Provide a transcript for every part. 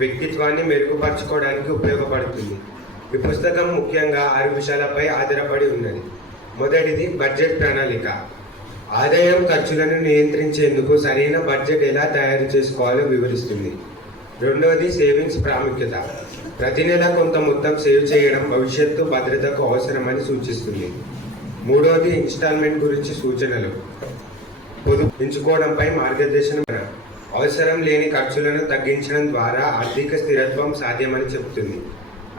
వ్యక్తిత్వాన్ని మెరుగుపరచుకోవడానికి ఉపయోగపడుతుంది. ఈ పుస్తకం ముఖ్యంగా 6 విషయాలపై ఆధారపడి ఉన్నది. మొదటిది బడ్జెట్ ప్రణాళిక. ఆదాయం ఖర్చులను నియంత్రించేందుకు సరైన బడ్జెట్ ఎలా తయారు చేసుకోవాలో వివరిస్తుంది. రెండవది సేవింగ్స్ ప్రాముఖ్యత. ప్రతి నెల కొంత మొత్తం సేవ్ చేయడం భవిష్యత్తు భద్రతకు అవసరమని సూచిస్తుంది. మూడవది ఇన్స్టాల్మెంట్ గురించి సూచనలు. పొదుపు ఎంచుకోవడంపై మార్గదర్శనం. అవసరం లేని ఖర్చులను తగ్గించడం ద్వారా ఆర్థిక స్థిరత్వం సాధ్యమని చెబుతుంది.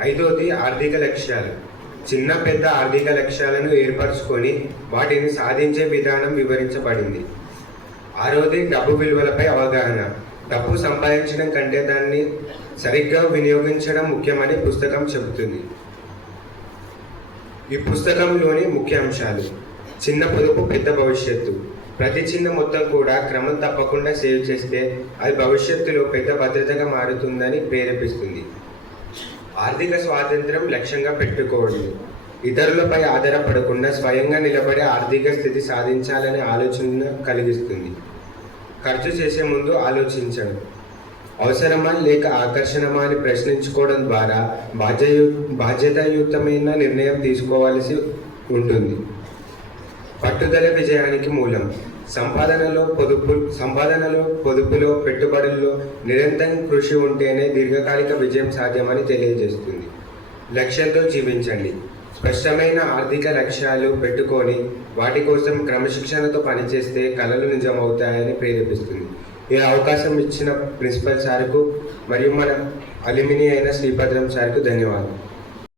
ఐదవది ఆర్థిక లక్ష్యాలు. చిన్న పెద్ద ఆర్థిక లక్ష్యాలను ఏర్పరచుకొని వాటిని సాధించే విధానం వివరించబడింది. ఆరవది డబ్బు విలువలపై అవగాహన. డబ్బు సంపాదించడం కంటే దాన్ని సరిగ్గా వినియోగించడం ముఖ్యమని పుస్తకం చెబుతుంది. ఈ పుస్తకంలోని ముఖ్య అంశాలు: చిన్న పొదుపు పెద్ద భవిష్యత్తు. ప్రతి చిన్న మొత్తం కూడా క్రమం తప్పకుండా సేవ్ చేస్తే అది భవిష్యత్తులో పెద్ద భద్రతగా మారుతుందని ప్రేరేపిస్తుంది. ఆర్థిక స్వాతంత్రం లక్ష్యంగా పెట్టుకోవడం. ఇతరులపై ఆధారపడకుండా స్వయంగా నిలబడే ఆర్థిక స్థితి సాధించాలనే ఆలోచన కలిగిస్తుంది. ఖర్చు చేసే ముందు ఆలోచించడం. అవసరమా లేక ఆకర్షణమా అని ప్రశ్నించుకోవడం ద్వారా బాధ్యతాయుతమైన నిర్ణయం తీసుకోవాల్సి ఉంటుంది. పట్టుదల విజయానికి మూలం. సంపాదనలో పొదుపులో పెట్టుబడుల్లో నిరంతరం కృషి ఉంటేనే దీర్ఘకాలిక విజయం సాధ్యమని తెలియజేస్తుంది. లక్ష్యంతో జీవించండి. స్పష్టమైన ఆర్థిక లక్ష్యాలు పెట్టుకొని వాటి కోసం క్రమశిక్షణతో పనిచేస్తే కలలు నిజమవుతాయని ప్రేరేపిస్తుంది. ఈ అవకాశం ఇచ్చిన ప్రిన్సిపల్ సార్కు మరియు మన అల్యూమిని అయిన శ్రీభద్రం సార్కు ధన్యవాదాలు.